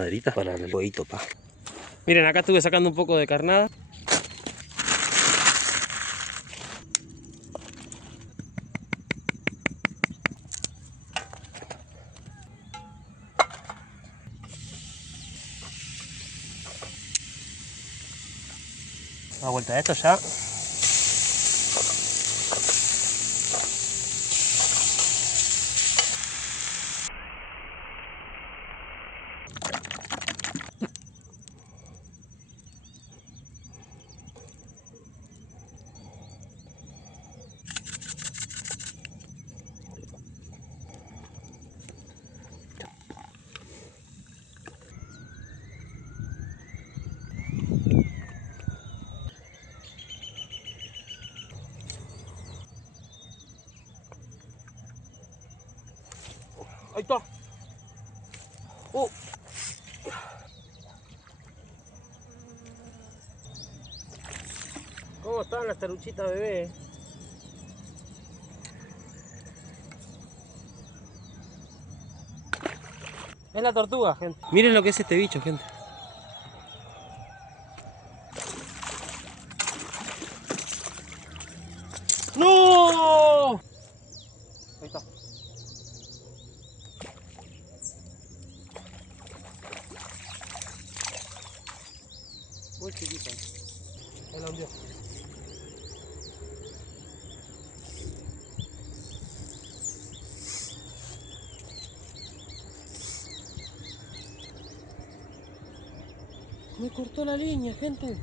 maderitas para el fueguito, pa. Miren, acá estuve sacando un poco de carnada. A vuelta de esto ya. Ahí está. ¿Cómo están las taruchitas bebé? Es la tortuga, gente. Miren lo que es este bicho, gente. ¡No! Ahí está. Muy chiquita. Ahí la hundió. Me cortó la línea, gente.